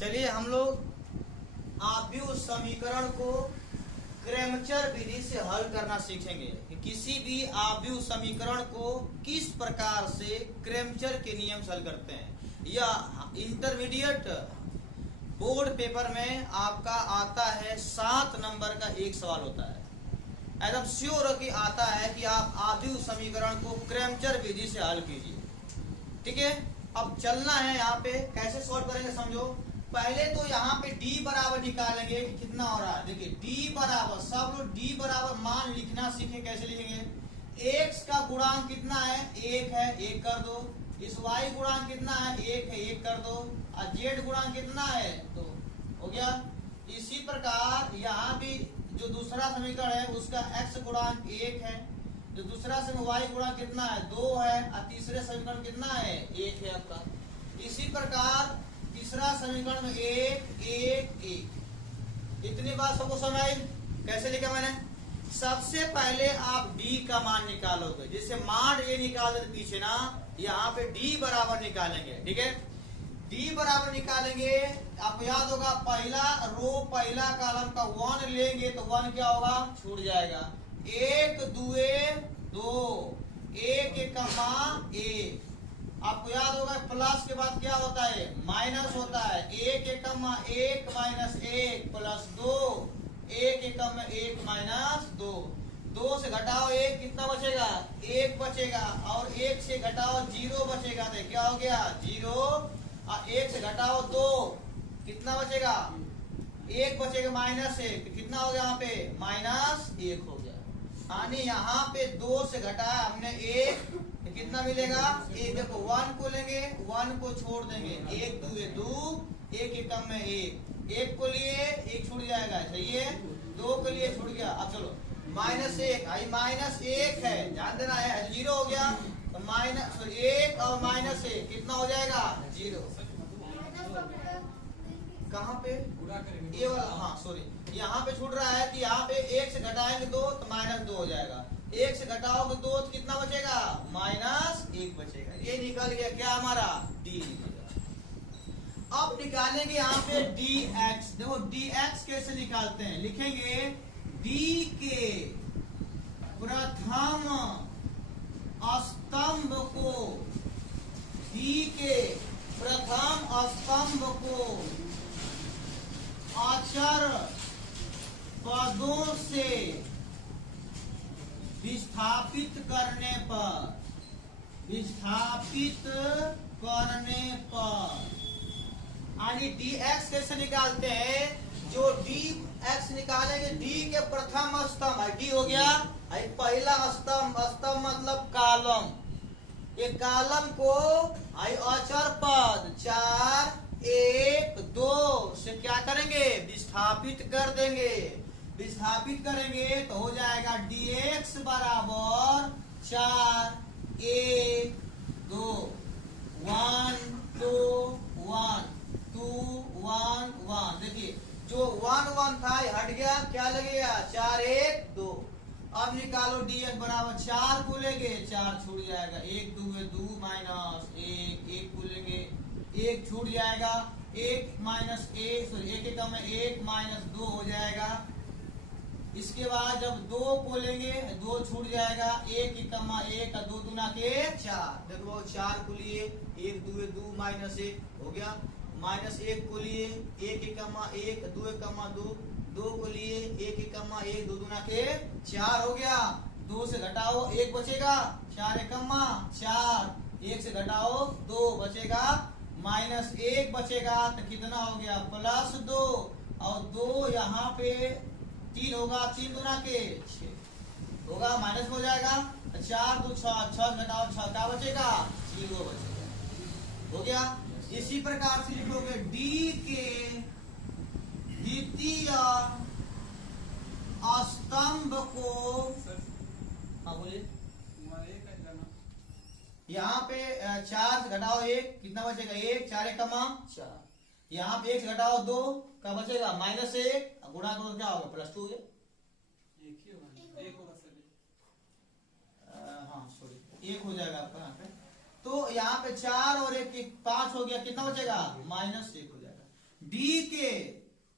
चलिए हम लोग आव्यूह समीकरण को क्रैमचर विधि से हल करना सीखेंगे कि किसी भी आव्यूह समीकरण को किस प्रकार से क्रैमचर के नियम से हल करते हैं। यह इंटरमीडिएट बोर्ड पेपर में आपका आता है 7 नंबर का एक सवाल होता है। एकदम श्योर कि आता है कि आप आव्यूह समीकरण को क्रैमचर विधि से हल कीजिए। ठीक है, अब चलना है यहाँ पे कैसे सॉल्व करेंगे समझो। पहले तो यहाँ पे d बराबर निकालेंगे कि कितना हो रहा है। देखिए d बराबर, सब लोग d बराबर मान लिखना सीखे। कैसे लिखेंगे, x का गुणांक कितना है, 1 है, 1 कर दो। इस y गुणांक कितना है, 1 है, 1 कर दो। और z गुणांक कितना है, 2 हो गया। इसी प्रकार यहाँ भी जो दूसरा समीकरण है उसका x गुणांक 1 है, जो दूसरा समीकरण y गुणांक कितना है, 2 है, और तीसरे समीकरण कितना है, 1 है आपका। इसी प्रकार तीसरा समीकरण में 1 1 1। इतनी बात सबको समझ आई। कैसे लिखा मैंने, सबसे पहले आप d का मान निकालोगे। जैसे मान ये निकाल दे पीछे ना, यहाँ पे d बराबर निकालेंगे। ठीक है, d बराबर निकालेंगे। आपको याद होगा पहला रो पहला कॉलम का 1 लेंगे तो 1 क्या होगा, छूट जाएगा। 1 2 2, 1 1। आपको याद होगा प्लस के बाद क्या होता है, माइनस होता है। 1 1 माइनस 1 प्लस 2, 1 1 माइनस 2। 2 से घटाओ 1 कितना बचेगा, 1 बचेगा। और 1 से घटाओ 0 बचेगा। तो क्या हो गया, 0। और 1 से घटाओ 2 कितना बचेगा, 1 बचेगा, माइनस 1। कितना हो गया यहाँ पे, माइनस 1 हो गया। यानी यहाँ पे 2 से घटाया हमने 1, कितना मिलेगा, 1। देखो 1 को लेंगे, 1 को छोड़ देंगे। 1 2 2, 1 1 को लिए 1 छूट जाएगा, सही है। 2 के लिए छूट गया। अब चलो माइनस 1, आई माइनस 1 है, ध्यान देना है, 0 हो गया। तो माइनस 1 और माइनस 1 कितना हो जाएगा, 0। कहाँ पे, ये वाला, हाँ सॉरी, यहाँ पे छूट रहा है कि यहाँ पे 1 से घटाएंगे 2 तो माइनस 2 हो जाएगा। 1 से घटाओगे 2 तो कितना बचेगा, माइनस 1 बचेगा। ये निकल गया क्या हमारा, d निकलेगा। अब निकालेंगे यहाँ पे dx। देखो dx कैसे निकालते हैं, लिखेंगे d के प्रथम स्तंभ को, d के प्रथम स्तंभ को अचर पदों से विस्थापित करने पर, यानी dx कैसे निकालते हैं, जो dx निकालेंगे d के प्रथम स्तंभ, d हो गया पहला स्तंभ, स्तंभ मतलब कॉलम। ये कॉलम को अचर पद 4 1 2 से क्या करेंगे, विस्थापित कर देंगे। विस्थापित करेंगे तो हो जाएगा dx बराबर 4 1 2 1 2 1 2 1 1। देखिए जो 1 1 था हट गया, क्या लगेगा, 4 1 2। अब निकालो dx बराबर 4 को लेंगे, 4 छूट जाएगा। 1 2 2 माइनस 1, 1 को लेंगे 1 छूट जाएगा। 1 माइनस 1, 1 माइनस 2 हो जाएगा। इसके बाद जब 2 को लेंगे 2 छूट जाएगा। 1 1 2 दूना के 4। देखो 4 को लिए 1 2 2 माइनस 1 हो गया। माइनस 1 को लिए 1 1 2 2, 2 को लिए 1 1 2 दूना के 4 हो गया। 2 से घटाओ 1 बचेगा, 4 4, 1 से घटाओ 2 बचेगा, माइनस 1 बचेगा। तो कितना हो गया, प्लस 2। और 2 यहाँ पे 3 होगा, 3 दूना के 6 होगा, माइनस हो जाएगा। 4 2 6, 6 घटाओ 6 क्या बचेगा, 0 बचेगा। हो गया। इसी प्रकार से लिखोगे d के द्वितीय स्तंभ को, हाँ बोलिए, यहाँ पे 4 से घटाओ 1 कितना बचेगा, 1 4 4। यहाँ पे 1 से घटाओ 2 क्या बचेगा, माइनस 1, गुणा करो क्या होगा, प्लस 2 हाँ सॉरी 1 हो जाएगा आपका यहाँ पे। तो यहाँ पे 4 और 1 5 हो गया, कितना बचेगा, -1 हो जाएगा। डी के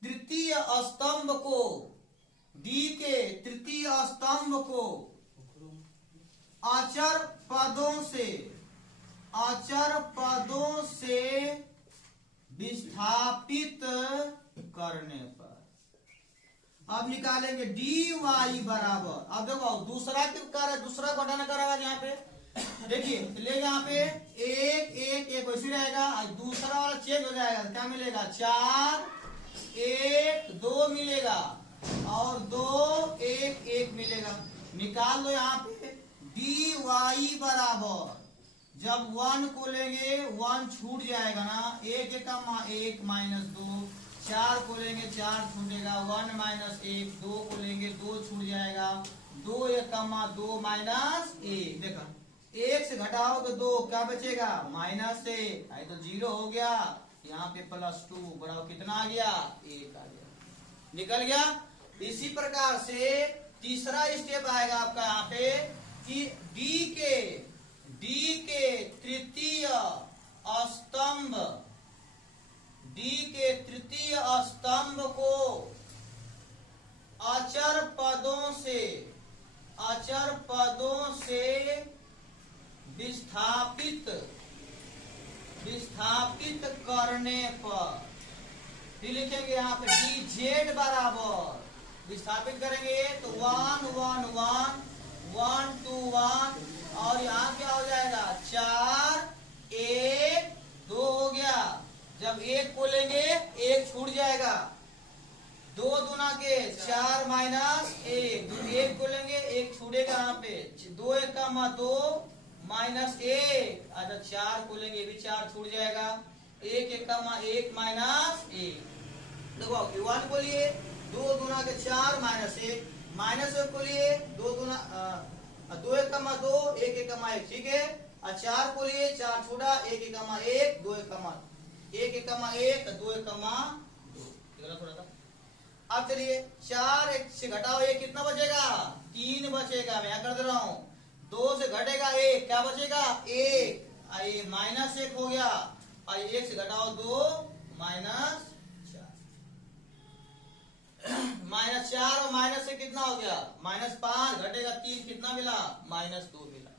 तृतीय स्तंभ को, डी के तृतीय स्तंभ को अचर पदों से विस्थापित करने पर। अब निकालेंगे डी वाई बराबर, अब देखो दूसरा दूसरा को हटाना करेगा यहाँ पे, देखिए ले यहाँ पे एक एक एक वैसे रहेगा, दूसरा वाला चेंज हो जाएगा, क्या मिलेगा 4 1 2 मिलेगा और 2 1 1 मिलेगा। निकाल लो यहाँ पे डी वाई बराबर, जब 1 को लेंगे 1 छूट जाएगा ना, 1 1 माइनस 2, 4 को लेंगे 4 छूटेगा, 1 माइनस 1, 2 को लेंगे 2 छूट जाएगा, 2 1 2 माइनस 1, देखा 1 से घटाओ तो 2 क्या बचेगा -1, आई तो 0 हो गया, यहाँ पे +2 बराबर कितना आ गया 1 आ गया, निकल गया। इसी प्रकार से तीसरा स्टेप आएगा आपका यहाँ पे कि डी के तृतीय स्तंभ, डी के तृतीय स्तंभ को अचर पदों से विस्थापित करने पर, फिर लिखेंगे यहाँ पे डी जेड बराबर, विस्थापित करेंगे तो 1 1 1 1 2 1 और यहाँ क्या हो जाएगा 4 1 2 हो गया। जब 1 को लेंगे 1 छूट जाएगा, 2 दूना के 4 माइनस 1, 1 को लेंगे 1 छूटेगा यहाँ पे, 2 1 2 माइनस 1, अच्छा 4 को लेंगे भी 4 छूट जाएगा, 1 1 माइनस 1, देखो 1 को लिए 2 दूना के 4 माइनस 1, माइनस 1 को लिए 2 दूना 2 1 2 1 1, ठीक है, और 4 को लिए 4 छूटा, 1 1 1 2 1 1 2 1 2, थोड़ा सा। अब चलिए 4 1 से घटाओ 1 कितना बचेगा 3 बचेगा, मैं यहाँ कर दे रहा हूँ, 2 से घटेगा 1 क्या बचेगा 1, -1 हो गया, और 1 से घटाओ 2 -4, -4 और माइनस से कितना हो गया -5, घटेगा 3 कितना मिला -2 मिला।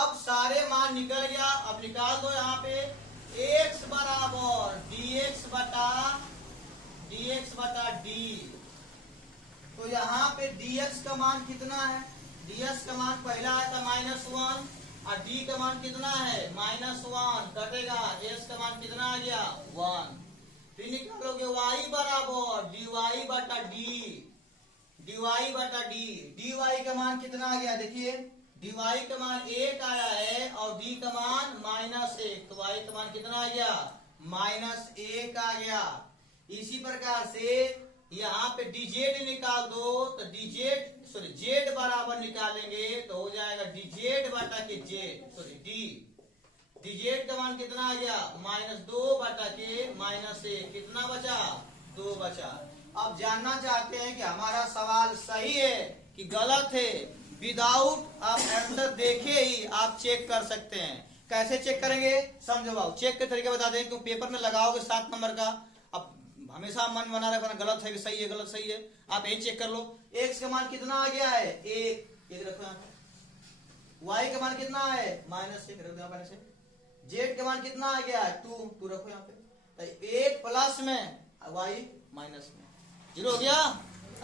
अब सारे मान निकल गया, अब निकाल दो यहाँ पे x बराबर dx बटा d, तो यहाँ पे dx का मान कितना है, dx का मान पहला आया था -1 और d का मान कितना है -1, कटेगा s का मान कितना आ गया 1, फिर निकालोगे y बराबर dy बटा d, dy का मान कितना आ गया, देखिए dy का मान 1 आया है और d का मान -1, तो y का मान कितना आ गया -1 आ गया। इसी प्रकार से यहाँ पे dz निकाल दो, तो z बराबर निकालेंगे तो हो जाएगा dz बटा के dz का मान कितना आ गया -2 बटा के -1, कितना बचा 2 बचा। अब जानना चाहते हैं कि हमारा सवाल सही है कि गलत है, विदाउट आप आंसर देखे ही आप चेक कर सकते हैं। कैसे चेक करेंगे समझो बाबू, चेक के तरीके बता दें, क्योंकि पेपर में लगाओगे 7 नंबर का, अब हमेशा मन बना रखना गलत है कि सही है, गलत सही है, आप यही चेक कर लो। x का मान कितना आ गया है 1 रखो यहाँ पे, y का मान कितना है -1 रख दो पहले से, z का मान कितना आ गया है 2 रखो यहाँ पे, 1 प्लस में y माइनस में 0 हो गया,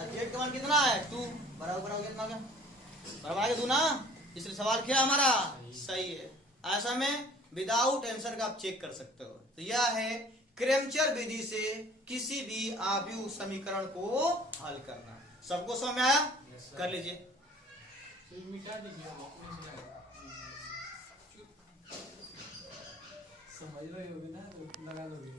z का मान कितना है 2 बराबर कितना हो गया बराबर 2 ना, इसलिए सवाल क्या हमारा सही है। ऐसा में विदाउट आंसर का आप चेक कर सकते हो। तो यह है क्रेमचर विधि से किसी भी आव्यूह समीकरण को हल करना। सबको समझ में आया? कर लीजिए। समझ रहे होगे ना, लगा लोगे।